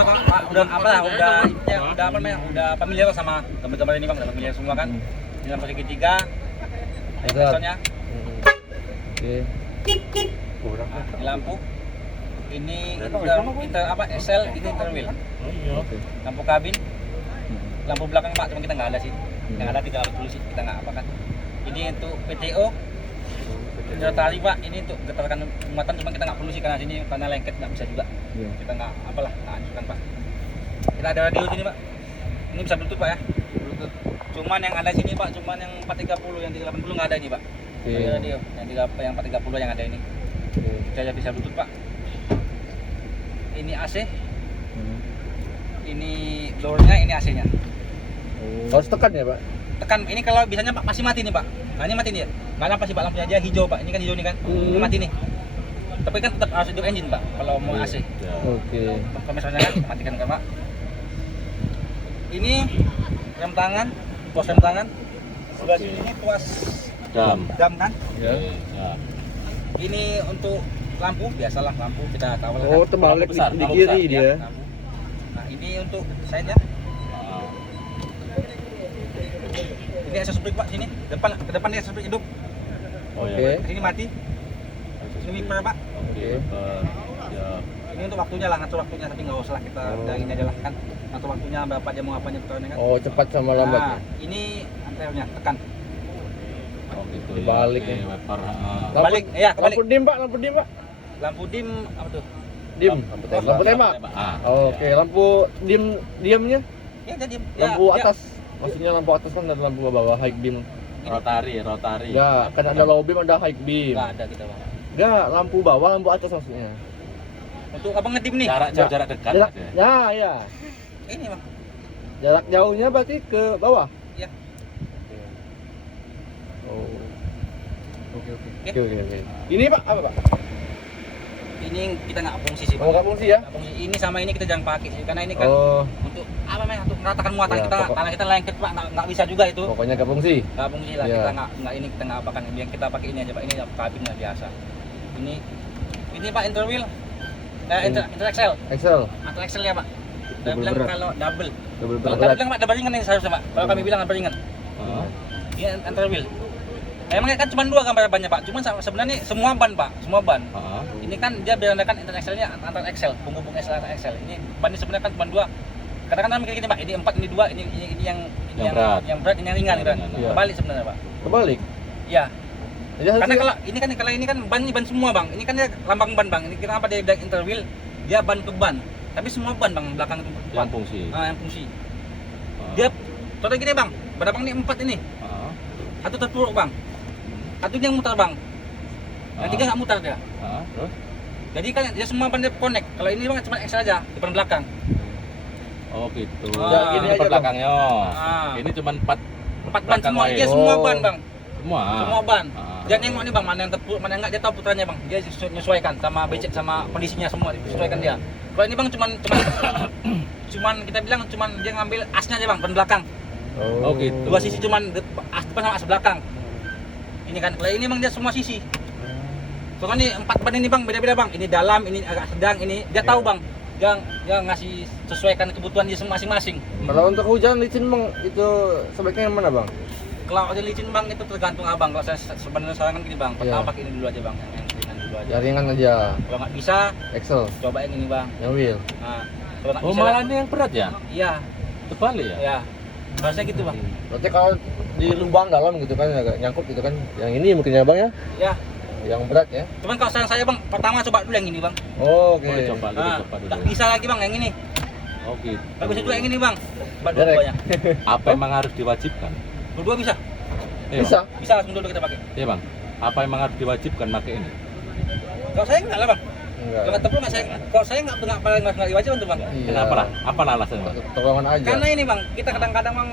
udah apa lah, udah apa namanya, udah familiar sama gambar-gambar ini bang, udah familiar semua kan. Ini lampu segitiga, sensornya. Oke. Ini lampu. Ini apa SL, ini interwheel. Oke. Lampu kabin. Lampu belakang pak, cuma kita nggak ada sih. Yang ada 3 alat polisi, kita nggak apa kan. Ini untuk PTO. Tali pak, ini untuk getaran muatan, cuma kita nggak perlu sih karena sini karena lengket nggak bisa juga. Kita nggak apalah, nggak hancurkan pak. Kita ada radio sini pak. Ini bisa bluetooth pak ya. Bluetooth. Cuman yang ada sini pak, cuman yang 430, yang 380 nggak ada ini pak. Ada radio, yang 430 yang ada ini. Saya bisa bluetooth pak. Ini AC. Ini blowernya, ini AC-nya. Harus tekan ya pak? Tekan, ini kalau biasanya pak masih mati nih pak. Nah ini mati nih ya. Nggak lampu sih pak, lampunya aja hijau pak. Ini kan hijau nih kan. Ini mati nih. Tapi kan tetap harus hidup engine pak kalau mau AC. Oke. Kompresornya kan matikan kan pak. Ini rem tangan, pos rem tangan. Sebelah sini ini tuas dam kan. Ya. Ini untuk lampu, biasalah lampu kita tahu lah. Oh, terbalik di kiri dia. Lampu. Nah ini untuk side-nya. Ini access brake pak, sini ke depan ini access brake hidup. Oke. Sini mati. Sini wiper pak. Oke. Ini untuk waktunya lah, ngatur waktunya, tapi nggak usah lah kita ini aja lah kan. Ngatur waktunya berapa jam mau apanya putarnya kan. Oh, cepat sama lambat. Nah, ini anternya tekan. Oh gitu. Dibalik ya. Balik, ya kebalik. Lampu dim pak, lampu dim pak. Lampu dim apa tuh? Dim. Lampu tembak. Oke, lampu diamnya. Ya jadi Lampu atas. Maksudnya lampu atas kan ada lampu bawah, high beam. Rotari. Ya, kan ada low beam, ada high beam. Nggak ada kita bang. Enggak, lampu bawah, lampu atas maksudnya. Untuk abang ngedim nih. Jarak dekat. Jarak, ada. ya. Ini bang. Jarak jauhnya berarti ke bawah. Iya. Oh. Oke. Ini pak, apa pak? Ini kita nggak fungsi sih bang. Oh, nggak fungsi ya? Nggak fungsi. Ini sama ini kita jangan pakai sih, karena ini kan untuk apa namanya? Untuk meratakan muatan Ya, kita. Karena kita lengket pak, nggak bisa juga itu. Pokoknya nggak fungsi. Nggak fungsi lah. Ya. Kita nggak ini kita nggak apakan. Yang kita pakai ini aja pak. Ini kabin lah biasa. Ini pak interwheel. Inter Excel. Excel. Atau Excel ya pak. Kita Double bilang berat. kalau double. Double Kalau berat. kami bilang pak double ringan ini seharusnya pak. Kalau kami bilang double ringan. Ini interwheel. Emang kan cuma 2 gambar bannya pak. Cuman sebenarnya semua ban pak, semua ban. Ini kan dia berandakan inter Excel-nya antar Excel, penghubung Excel antar Excel. Ini ban ini sebenarnya kan cuma 2. Kadang-kadang mikir gini pak, ini 4, ini 2, ini yang berat, ini yang ringan gitu kan. Iya. Kebalik sebenarnya pak. Kebalik. Iya. Jadi Karena kalau ini kan ban semua bang. Ini kan dia lambang ban bang. Ini kenapa dia bilang interwheel? Dia ban ke ban. Tapi semua ban bang belakang itu. Yang fungsi. Yang fungsi. Dia contoh gini bang, ban abang ini 4 ini. Satu terpuruk bang. Satu yang muter bang. Yang 3 nggak muter dia. Terus? Jadi kan dia semua ban dia connect. Kalau ini bang cuma Excel aja depan belakang. Oh gitu. Ya, gini aja, belakangnya. Ah. Ini cuma 4 ban semua. Dia semua ban bang. Semua ban. Dia nengok nih bang, mana yang terpuruk, mana yang enggak, dia tahu putaranya bang. Dia menyesuaikan sama becek sama kondisinya semua disesuaikan dia. Kalau ini bang cuman kita bilang dia ngambil asnya aja bang, ban belakang. Oh gitu. 2 sisi cuman as depan sama as belakang. Ini kan, kalau ini bang dia semua sisi. Soalnya 4 ban ini bang beda-beda bang. Ini dalam, ini agak sedang, ini dia tahu bang. Dia ngasih sesuaikan kebutuhan dia masing-masing. Kalau untuk hujan licin bang, itu sebaiknya yang mana bang? Kalau ada licin bang itu tergantung abang. Kalau saya sebenarnya sarankan gini bang, pertama pakai ini dulu aja bang, yang ringan dulu aja. Ya ringan aja. Kalau nggak bisa, Excel. cobain ini bang. Yang wheel. Nah, kalau nggak Oh bisa, malah ini yang berat ya? iya, Terbalik ya? ya, harusnya gitu bang. Berarti kalau di lubang dalam gitu kan agak nyangkut gitu kan. Yang ini mungkin ya bang ya? Ya, Yang berat ya. cuman kalau saran saya bang, pertama coba dulu yang ini bang. Oke. Boleh coba dulu, Nah, coba dulu. nggak bisa lagi bang yang ini. Oh gitu. Nggak bisa juga yang ini bang. Coba Direct. dua-duanya. Apa emang harus diwajibkan? Dua-dua bisa. Iya, Bisa. Bang? Bisa langsung dulu kita pakai. Iya bang. Apa emang harus diwajibkan pakai ini? Kalau saya enggak lah bang. Enggak. Kalau terpuruk nggak saya, kalau saya nggak diwajib untuk bang. Iya. Kenapa lah? Apa alasannya bang? Tolongan aja. Karena ini bang, kita kadang-kadang bang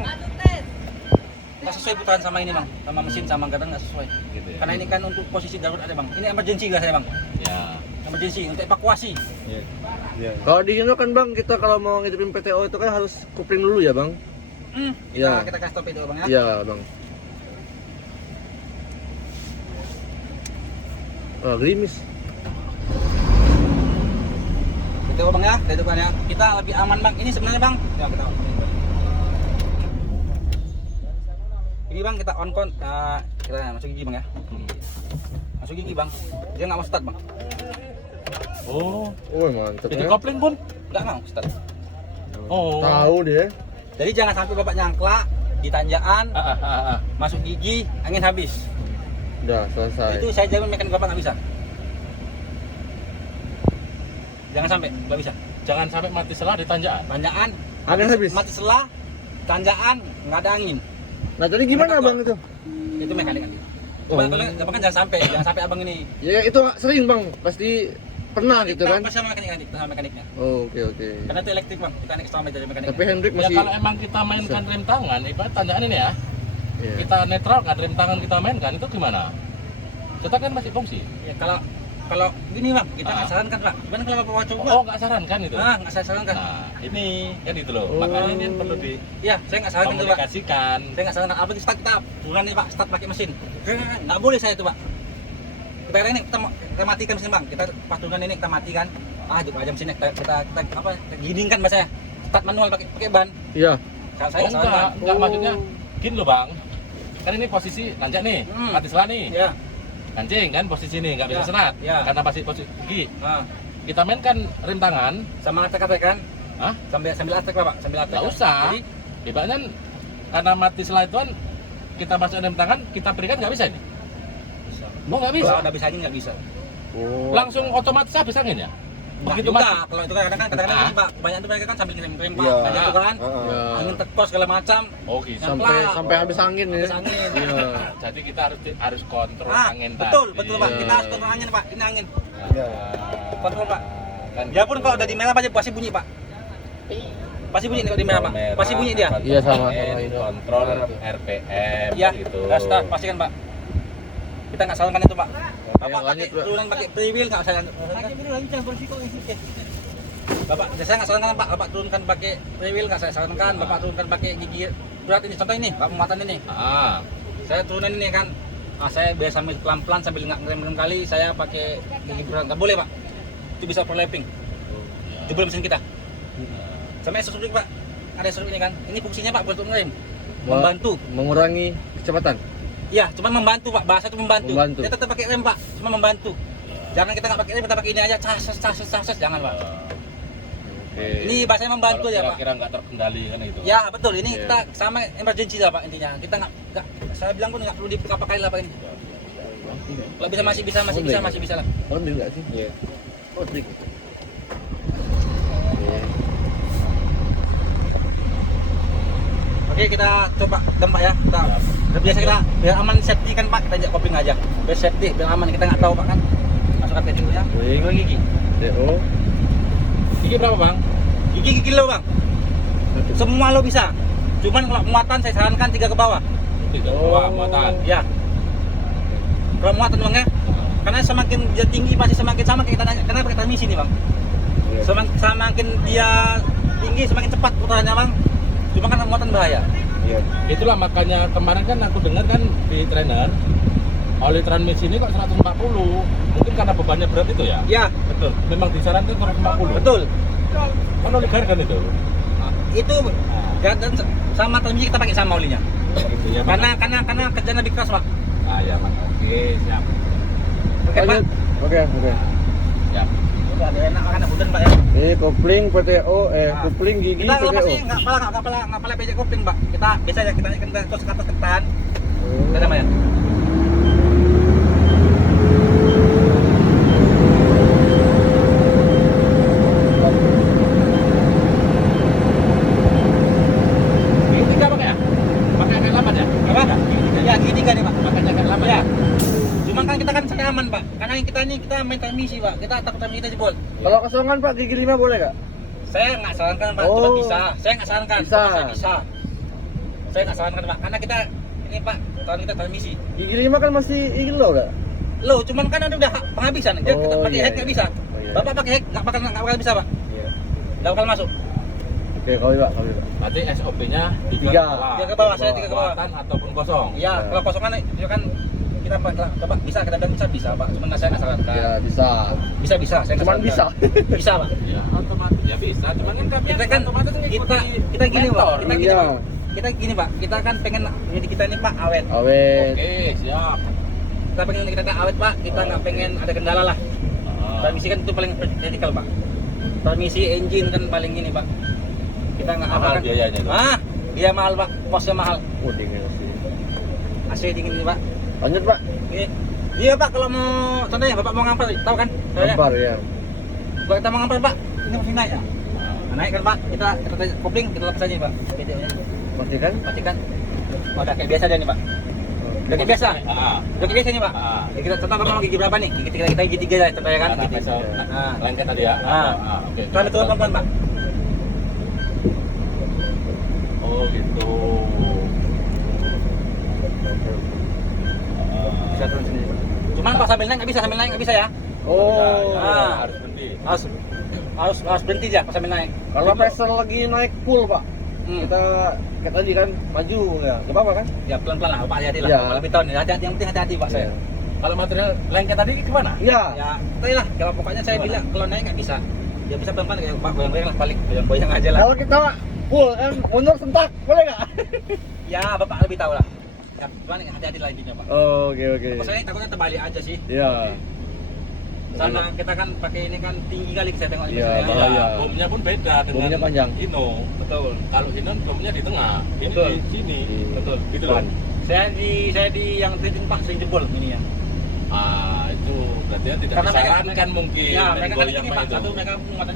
nggak sesuai putaran sama ini bang, sama mesin sama kadang nggak sesuai. Gitu ya? Karena ini kan untuk posisi darurat ada bang. Ini emergency nggak saya bang? Ya. Emergency untuk evakuasi. Iya. Kalau di Hino kan bang, kita kalau mau ngidupin PTO itu kan harus kupling dulu ya bang? Iya. Kita kasih topik dulu bang ya. Iya bang. Oh, gerimis. PTO bang ya, itu kan ya. Kita lebih aman bang. Ini sebenarnya bang. Ya kita. Ini bang kita on count. Kita masuk gigi bang ya. Masuk gigi bang. Dia nggak mau start bang. Oh, Mantep itu ya. kopling pun. Nggak mau start. Oh. Tahu dia. Jadi jangan sampai bapak nyangkla di tanjakan, Ah. masuk gigi, angin habis. Udah selesai. Itu saya jamin mekanik bapak nggak bisa. Jangan sampai nggak bisa. Jangan sampai mati selah di tanjakan. Tanjakan, Angin habis. mati selah, tanjakan nggak ada angin. Nah tadi gimana abang itu? Itu mekanik kan. Oh. Abang kan jangan sampai abang ini. Ya itu sering bang, pasti pernah gitu kan. Pas sama mekaniknya. Oh, oke. Karena itu elektrik bang, kita naik setama dari mekaniknya. Tapi Hendrik Ya masih. kalau emang kita mainkan rem tangan, ibarat tanjakan ini ya, Iya. kita netral kan rem tangan kita mainkan itu gimana? Kita kan masih fungsi. Ya, kalau gini bang, kita nggak sarankan pak. Gimana kalau bapak mau coba? Oh, nggak sarankan itu. Nggak saya sarankan. Nah, ini kan itu loh. Oh. Makanya ini perlu Iya, saya nggak sarankan itu pak. dikomunikasikan. Saya nggak sarankan. Apa start kita bulan ini pak, start pakai mesin. Nggak boleh saya itu pak. Kita ini kita matikan mesin bang. Kita patungan ini kita matikan. Coba aja mesinnya kita ginikan bahasanya. Start manual pakai ban. Iya. Kalau saya Oh, nggak sarankan. enggak maksudnya gini loh bang. Kan ini posisi nanjak nih, mati selah nih. Ya. Kancing kan posisi ini nggak bisa Ya, senat ya. karena masih posisi gigi. Nah, Kita mainkan rem tangan, sama atek kan? Hah? Sambil atek pak, sambil atek. nggak usah. Jadi, Ibaratnya karena mati selah itu kan kita masuk rem tangan, kita berikan nggak bisa ini. Mau nggak bisa? kalau udah bisa angin nggak bisa. Oh. Langsung otomatis habis angin ya. Begitu juga, mati. kalau itu kadang-kadang Ah. gini pak, banyak tuh mereka kan sambil ngerem pak, Iya. banyak tuh kan, Iya. angin tekos segala macam, Oh gitu. Sampai habis angin ya. habis angin. Iya. Jadi kita harus kontrol angin betul, tadi. betul pak, Iya. kita harus kontrol angin pak, ini angin, Iya. kontrol pak. Kan Dia pun kalau udah di merah pasti bunyi pak, pasti bunyi nih kalau di merah pak, pasti bunyi dia. Iya, sama angin, itu. kontrol RPM Iya, gitu. sudah pastikan pak. Kita nggak sarankan itu pak. Bapak pakai lanjut, Pak. turunan pakai free wheel nggak saya. Bapak, saya nggak sarankan pak. Bapak turunkan pakai free wheel nggak saya sarankan. Bapak turunkan pakai gigi berat ini. Contoh ini, bapak muatan ini. Ah, Saya turunin ini kan. Saya biasa sambil pelan-pelan sambil nggak ngerem kali. Saya pakai gigi berat nggak boleh pak. Itu bisa overlapping. Jebol mesin kita. Sama esok pak. Ada esok ini kan. Ini fungsinya pak buat ngerem. Membantu. Mengurangi kecepatan. Iya, cuma membantu pak. Bahasa itu membantu. Membantu. Dia tetap pakai rem pak. Cuma membantu. Jangan kita nggak pakai rem, kita pakai ini aja. Cases. Jangan pak. Oke. Ini bahasanya membantu kalau ya pak. kira-kira nggak terkendali kan itu. Ya betul. Ini Iya. kita sama emergency lah pak intinya. Kita nggak. Saya bilang pun nggak perlu dibuka pakai lah pak ini. Kalau bisa masih bisa lah. Ondrik nggak sih? Iya. Ondrik. Oke kita coba tempat ya. Kita biasa kita biar aman safety kan pak. Kita ajak kopling aja. Biar safety, biar aman. Kita nggak tahu pak kan. Masukkan ke dulu ya. Dua gigi. DO. Gigi berapa bang? Gigi lo bang. Semua lo bisa. Cuman kalau muatan saya sarankan 3 ke bawah. Tidak. Oh. Wah, muatan. Ya. Kalau muatan bang ya. Karena semakin dia tinggi pasti semakin sama kayak kita nanya. Karena pakai transmisi nih bang. Iya. Semakin dia tinggi semakin cepat putarannya bang. Cuma kan muatan bahaya. Iya. Itulah makanya kemarin kan aku dengar kan di trainer oli transmisi ini kok 140. Mungkin karena bebannya berat itu ya. Ya betul. Memang disarankan 140. Betul. Kan oli kan itu. Itu dan sama transmisi kita pakai sama olinya. Gitu ya. Karena kerjanya lebih keras pak. Ah ya, Bang. Oke, siap. Oke pak. Lanjut. Oke. Siap. Udah ada enak makan hujan pak ya. Ini kopling PTO, Nah. kopling gigi Kita kalau PTO. pasti nggak pala pejak kopling pak. Kita biasa ya kita naikkan terus ke atas ketan. Oh. Kita namanya. Gigi tiga Bang ya? Pakai agak lambat ya? Apa? Ya gini kan nih pak. Pakai agak lambat Ya. ya? Cuman kan kita kan aman pak. Karena kita main transmisi pak. Kita takut transmisi kita jebol. Kalau kosongan Pak gigi 5 boleh nggak? Saya nggak sarankan pak. Oh. Cuma bisa. Saya nggak sarankan. Bisa. Cuma saya bisa. Saya nggak sarankan pak. Karena kita ini pak. Tahun kita transmisi. Gigi 5 kan masih ini loh nggak? Loh, cuman kan ada udah penghabisan. Dia Oh, kita pakai iya, head nggak bisa. Oh, iya. Bapak pakai head nggak bakal bisa pak. Iya. Nggak bakal masuk. Oke, kali Pak. Berarti SOP-nya Tiga. Tiga ke bawah, saya 3 ke bawah. Muatan ataupun kosong. Iya, Ya. kalau kosongan itu kan kita coba bisa kita bilang bisa Pak, cuman saya nggak sarankan. Ya bisa. Bisa, saya nggak Cuman bisa. sarankan. Bisa Pak. Ya otomatis ya bisa, cuman kan kami Kita kan otomatis kita gini Pak, kita gini Iya. Pak. Kita gini Pak, kita kan pengen unit kita ini Pak awet. Awet. Oke, siap. Kita pengen unit kita awet Pak, kita nggak pengen ada kendala lah. Transmisi kan itu paling kritikal Pak. Transmisi engine kan paling ini Pak. Kita nggak apa Mahal kan? biayanya tuh. Iya mahal Pak, posnya mahal. Oh dingin sih. AC dingin nih Pak. Lanjut Pak. Iya Pak, kalau mau contohnya Bapak mau ngampar, tahu kan? Lempar ya. Kalau kita mau ngampar Pak, ini masih naik ya. Nah, naik kan Pak, kita kopling, kita lepas aja nih Pak. Videonya. Matikan. Matikan. Oh, udah kayak biasa aja nih Pak. Udah kayak biasa. Udah kayak biasa nih Pak. Ya, kita contoh Bapak mau gigi berapa nih? Kita gigi 3 ya, contohnya kan. Karena besok lengket tadi ya. Oke. Kita betul pelan-pelan Pak. Oh gitu. Bisa turun sini Pak. Cuman Pak sambil naik nggak bisa ya. Oh. Harus berhenti. Harus berhenti ya pas sambil naik. Kalau pressure lagi naik full Pak, kita kayak tadi kan maju ya, nggak apa-apa kan? Ya pelan-pelan lah Pak, hati-hati lah. Ya. Kalau beton ya, hati-hati, yang penting hati-hati Pak saya. Kalau material lengket tadi gimana? Iya. Ya, tadi lah. Kalau pokoknya saya bilang kalau naik nggak bisa. Ya bisa pelan-pelan kayak Pak goyang-goyang lah balik, goyang-goyang aja lah. Kalau kita full mundur sentak, boleh nggak? Ya Bapak lebih tahu lah. Ya, cuman hati-hati lah intinya Pak. Oh, oke. Masalahnya takutnya terbalik aja sih. Iya. Karena kita kan pakai ini kan tinggi kali saya tengok ini. Iya, misalnya. bahaya. Ya, bomnya pun beda dengan Bomnya panjang. Hino. Betul. Kalau Hino bomnya di tengah, ini Betul. di sini. Betul. Gitu loh. Saya di yang trading Pak sering jebol ini ya. Itu berarti tidak Karena mereka- disarankan mungkin Ya, mereka kan goyang ini Pak, itu. satu mereka muatan